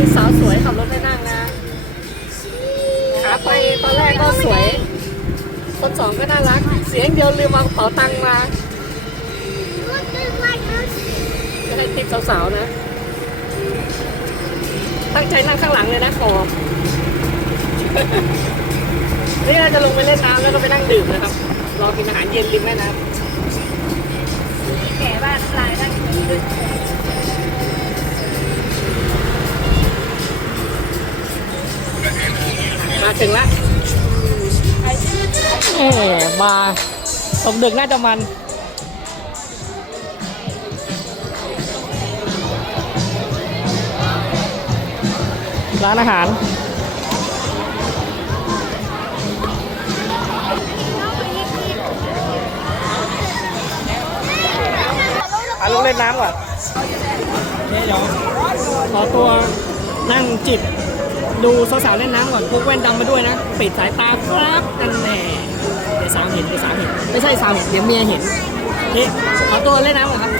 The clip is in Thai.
มีสาวสวยขับรถไปนั่งนะขาไปตอนแรกก็สวย คนสองก็น่ารัก เสียงเดียวลืมเอากระเป๋าตังค์มาจะให้ติปสาวๆนะ ตั้งใจนั่งข้างหลังเลยนะขอบนี่เราจะลงไปเล่นน้ำแล้วก็ไปนั่งดื่มนะครับ รอกินอาหารเย็นริมแม่น้ำ ถึงละเออมาตกดึกน่าจะมัน ร้านอาหารพาลูกเล่นน้ำก่อนเนี่ยเดี๋ยวขอตัวนั่งจิบ ดูสาวๆเล่นน้ำก่อนพกแว่นดำมาด้วยนะ ปิดสายตาครับนั่นแน่เดี๋ยวสาวเห็นเดี๋ยวสาวเห็น ไม่ใช่สาวเห็นเดี๋ยวเมียเห็นนี่ขอตัวเล่นน้ำก่อนครับ